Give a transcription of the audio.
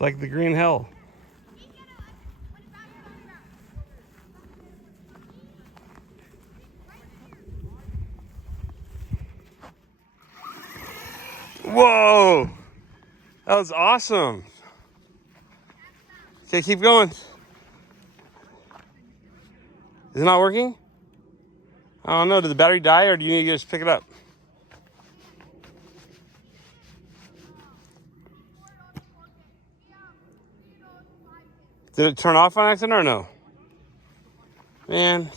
It's like the green hell. Whoa! That was awesome. Okay, keep going. Is it not working? I don't know. Did the battery die, or do you need to just pick it up? Did it turn off on accident or no? Man.